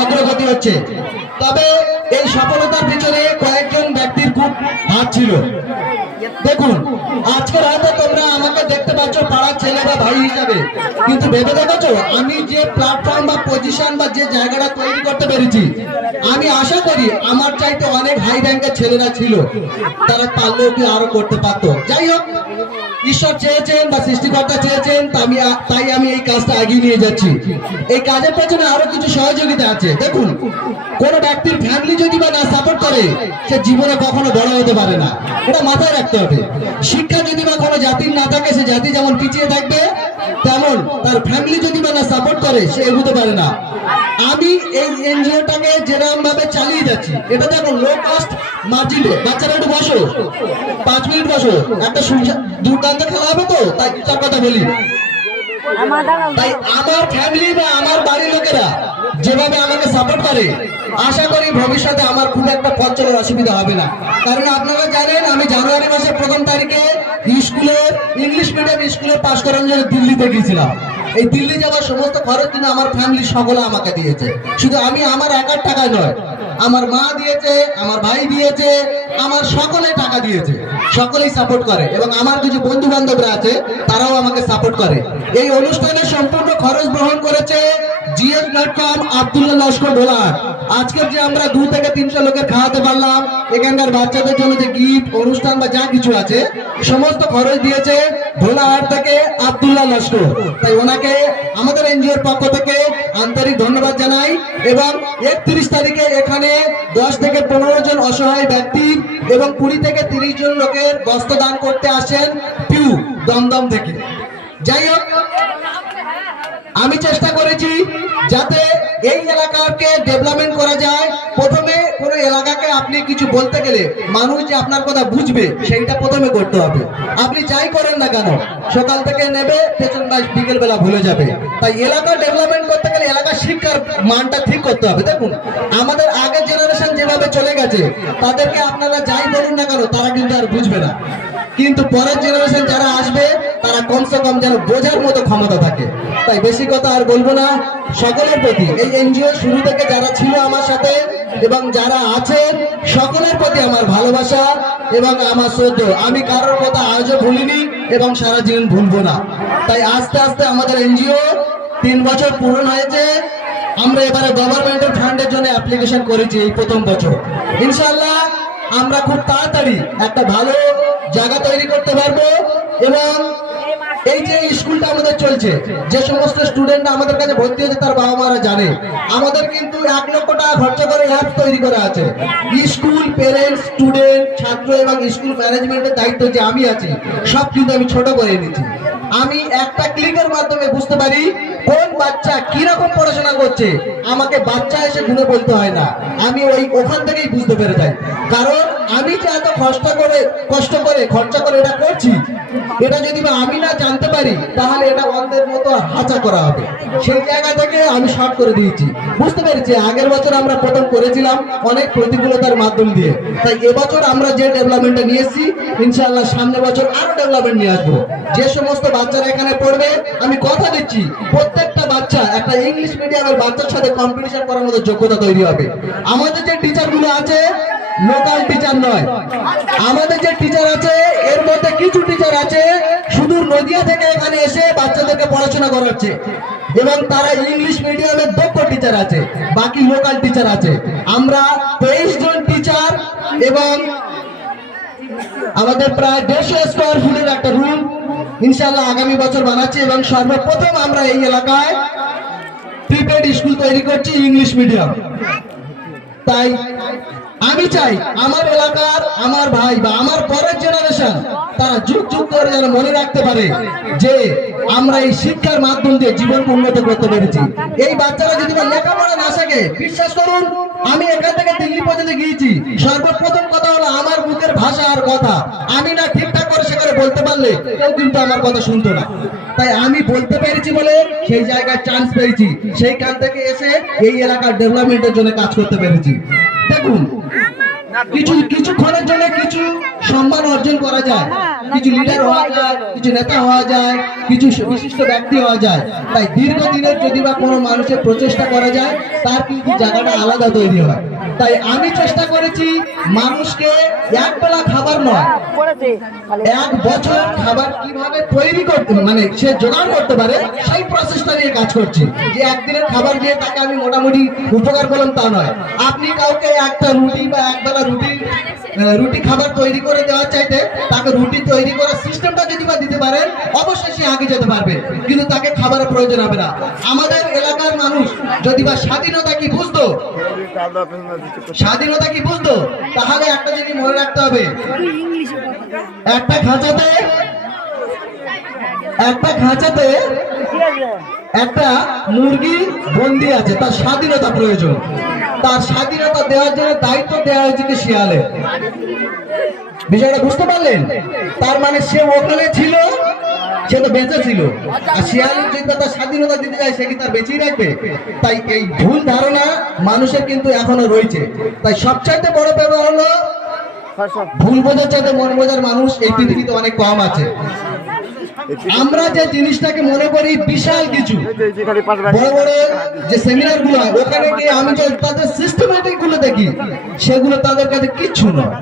অগ্রগতি হচ্ছে। তবে এই সফলতার পিছনে কয়েকজন ব্যক্তির খুব হাত ছিল। দেখুন, আজকের হয়তো তোমরা আমাকে দেখতে পাচ্ছ পাড়ার ছেলে বা ভাই হিসাবে, কিন্তু ভেবে দেখেছো আমি যে প্ল্যাটফর্ম বা পজিশন বা যে জায়গাটা তৈরি করতে পেরেছি, আমি আশা করি আমার চাইতে অনেক হাই র্যাঙ্কের ছেলেরা ছিল, তারা পারলেও কি আরো করতে পারতো। যাই হোক, ঈশ্বর চেয়েছেন বা সৃষ্টিকর্তা চেয়েছেন, তাই আমি এই কাজটা এগিয়ে নিয়ে যাচ্ছি। এই কাজের পেছনে আরো কিছু সহযোগিতা আছে। দেখুন, কোন ব্যক্তির ফ্যামিলি যদি বা না সাপোর্ট করে, সে জীবনে কখনো বড় হতে পারে না, এটা মাথায় রাখতে হবে। শিক্ষা যদি বা কোনো জাতির না থাকে, সে জাতি যেমন পিছিয়ে থাকবে, তেমন তার ফ্যামিলি যদি বা না সাপোর্ট করে, সে এগোতে পারে না। আমি এই এনজিওটাকে যেরকম ভাবে চালিয়ে যাচ্ছি, এটা দেখো লো কস্ট মার্জিনে। বাচ্চারা একটু বসো, 5 মিনিট বসো, একটা দুর্দান্ত খেলা হবে তো, তাই চার কথা বলি। তাই আমার ফ্যামিলি বা আমার বাড়ির লোকেরা যেভাবে আমাকে সাপোর্ট করে, আশা করি ভবিষ্যতে আমার খুব একটা পথ চলার অসুবিধা হবে না। কারণ আপনারা জানেন, আমি জানুয়ারি মাসের 1ম তারিখে স্কুলের ইংলিশ মিডিয়াম স্কুলে পাশ করার জন্য দিল্লিতে গিয়েছিলাম। এই দিল্লি যাওয়ার সমস্ত খরচ কিন্তু আমার ফ্যামিলি সকলে আমাকে দিয়েছে। শুধু আমি আমার একার টাকা নয়, আমার মা দিয়েছে, আমার ভাই দিয়েছে, আমার সকলে টাকা দিয়েছে, সকলেই সাপোর্ট করে। এবং আমার কিছু বন্ধু বান্ধবরা আছে, তারাও আমাকে সাপোর্ট করে। এই অনুষ্ঠানের সম্পূর্ণ খরচ বহন করেছে GS.com আব্দুল্লাহ লস্কর ভোলাহাট। আজকের যে আমরা 2 থেকে 300 লোকের খাওয়াতে পারলাম, এখানকার বাচ্চাদের জন্য যে গিফট অনুষ্ঠান বা যা কিছু আছে, সমস্ত খরচ দিয়েছে ভোলাহাট থেকে আব্দুল্লাহ লস্কর। তাই ওনাকে আমাদের এনজিওর পক্ষ থেকে আন্তরিক ধন্যবাদ জানাই। এবং 31 তারিখে এখানে 10 থেকে 15 জন অসহায় ব্যক্তি এবং 20 থেকে 30 জন লোকের বস্ত্র দান করতে আসেন পিউ দমদম থেকে। যাই হোক, আমি চেষ্টা করেছি যাতে এই এলাকাকে ডেভেলপমেন্ট করা যায়। প্রথমে কোনো এলাকাকে আপনি কিছু বলতে গেলে মানুষ যে আপনার কথা বুঝবে, সেইটা প্রথমে করতে হবে। আপনি যাই করেন না কেন, সকাল থেকে নেবে, পেছন মাস বিকেল বেলা ভুলে যাবে। তাই এলাকা ডেভেলপমেন্ট করতে গেলে এলাকার শিক্ষার মানটা ঠিক করতে হবে। দেখুন, আমাদের আগের জেনারেশন যেভাবে চলে গেছে, তাদেরকে আপনারা যাই বলুন না কেন, তারা কিন্তু আর বুঝবে না। কিন্তু পরের জেনারেশন যারা আসবে, তারা কমসে কম যেন বোঝার মতো ক্ষমতা থাকে। তাই বেশি কথা আর বলবো না। সকলের প্রতি, এই এনজিও শুরু থেকে যারা ছিল আমার সাথে এবং যারা আছেন, সকলের প্রতি আমার ভালোবাসা এবং আমার শ্রদ্ধা। আমি কারোর কথা আজও ভুলিনি এবং সারা জীবন ভুলবো না। তাই আস্তে আস্তে আমাদের এনজিও 3 বছর পূরণ হয়েছে। আমরা এবারে গভর্নমেন্টের ফান্ডের জন্য অ্যাপ্লিকেশন করেছি এই 1ম বছর। ইনশাআল্লাহ আমরা খুব তাড়াতাড়ি একটা ভালো জায়গা তৈরি করতে পারবো। এবং এই যে স্কুলটা আমাদের চলছে, যে সমস্ত স্টুডেন্ট আমাদের কাছে ভর্তি হয়েছে, তার বাবা মারা জানে আমাদের কিন্তু 1 লক্ষ টাকা খরচা করে অ্যাপ তৈরি করা আছে। স্কুল প্যারেন্টস, স্টুডেন্ট, ছাত্র এবং স্কুল ম্যানেজমেন্টের দায়িত্ব যে আমি আছি, সব কিন্তু আমি ছোট করে নিয়েছি। আমি একটা ক্লিকের মাধ্যমে বুঝতে পারি কোন বাচ্চা কিরকম পড়াশোনা করছে। আমাকে বাচ্চা এসে গুনে বলতে হয় না, আমি ওখান থেকেই বুঝতে পেরে যাই। কারণ আমি যে এত কষ্ট করে খরচা করে এটা করছি, এটা যদি আমি না জানতে পারি, তাহলে এটা অন্ধের মতো হাঁচা করা হবে। সেই জায়গা থেকে আমি শর্ট করে দিয়েছি। বুঝতে পেরেছি আগের বছর আমরা প্রথম করেছিলাম অনেক প্রতিকূলতার মাধ্যম দিয়ে। তাই এবছর আমরা যে ডেভেলপমেন্টটা নিয়ে এসেছি, ইনশাআল্লাহ সামনের বছর আরো ডেভেলপমেন্ট নিয়ে আসবো। যে সমস্ত বাচ্চারা এখানে পড়বে, আমি কথা দিচ্ছি প্রত্যেকটা বাচ্চা একটা ইংলিশ মিডিয়ামের বাচ্চার সাথে কম্পিটিশন করার মতো যোগ্যতা তৈরি হবে। আমাদের যে টিচার গুলো আছে, লোকাল টিচার নয়, আমাদের যে টিচার আছে, এর মধ্যে কিছু টিচার আছে শুধু নদিয়া থেকে এখানে এসে বাচ্চাদেরকে পড়াশোনা করাচ্ছে এবং তারা ইংলিশ মিডিয়ামের দক্ষ টিচার আছে, বাকি লোকাল টিচার আছে। আমরা 23 জন টিচার এবং আমাদের প্রায় 150 স্কয়ার ফুটের একটা রুম ইনশাআল্লাহ আগামী বছর বানাচ্ছি। এবং সর্বপ্রথম আমরা এই এলাকায় প্রিপেড স্কুল তৈরি করছি, ইংলিশ মিডিয়াম। তাই আমি চাই আমার এলাকার আমার ভাই বা আমার পরের জেনারেশন, তারা যুগ যুগ ধরে যেন মনে রাখতে পারে যে আমরা এই শিক্ষার মাধ্যম দিয়ে জীবনকে উন্নত করতে পেরেছি। এই বাচ্চারা যদি লেখাপড়া না শেখে, বিশ্বাস করুন, আমি এখান থেকে দিল্লি পর্যন্ত গিয়েছি, সর্বপ্রথম কথা হলো আমার মুখের ভাষা আর কথা আমি না ঠিকঠাক করে সেখানে বলতে পারলে কেউ কিন্তু আমার কথা শুনতো না। তাই আমি বলতে পেরেছি বলে সেই জায়গায় চান্স পেয়েছি, সেইখান থেকে এসে এই এলাকার ডেভেলপমেন্টের জন্য কাজ করতে পেরেছি। দেখুন, কিছুক্ষণের জন্য কিছু সম্মান অর্জন করা যায়, কিছু লিডার হওয়া যায়, কিছু নেতা হওয়া যায়, কিছু বিশিষ্ট ব্যক্তি হওয়া যায়। তাই দীর্ঘদিনের যদি বা কোনো মানুষের প্রচেষ্টা করা যায়, তার কিন্তু জায়গাটা আলাদা তৈরি হয়। তাই আমি চেষ্টা করেছি মানুষকে এক বেলা খাবার নয়, এক বছর খাবার কিভাবে তৈরি করতে মানে সে জোগাড় করতে পারে সেই প্রসেসটা নিয়ে কাজ করছি। যে একদিনের খাবার দিয়ে তাকে আমি মোটামুটি উপকার করলাম তা নয়। আপনি কাউকে একটা রুটি বা একবেলা রুটি খাবার তৈরি করে দেওয়ার চাইতে তাকে রুটি তৈরি করার সিস্টেমটা যদি বা দিতে পারেন, অবশ্যই সে আগে যেতে পারবে, কিন্তু তাকে খাবারের প্রয়োজন হবে না। আমাদের এলাকার মানুষ যদি বা স্বাধীনতা কি বুঝতো, স্বাধীনতা কি বুঝতো, তাহলে একটা জিনিস মনে রাখতে হবে, একটা খাঁচাতে একটা মুরগি বন্দি আছে, তার স্বাধীনতা প্রয়োজন। তার স্বাধীনতা দেওয়ার জন্য দায়িত্ব দেওয়া হয়েছে কি শিয়ালে। বিষয়টা বুঝতে পারলেন? তার মানে সে ওখানে ছিল, সে তো বেঁচে ছিল, আর শিয়াল যদি তার স্বাধীনতা দিতে যায় সে কি তার বেঁচেই রাখবে? তাই এই ভুল ধারণা মানুষের কিন্তু এখনো রয়েছে। তাই সবচাইতে বড় ব্যাপার হলো ভুল বোঝার চাইতে মন বোঝার মানুষ এই পৃথিবীতে অনেক কম আছে। আমরা যে জিনিসটাকে মনে করি বিশাল কিছু, বড় বড় যে সেমিনার গুলো হয় ওখানে গিয়ে আমি যে তাদের সিস্টেমেটিক গুলো দেখি, সেগুলো তাদের কাছে কিচ্ছু নয়।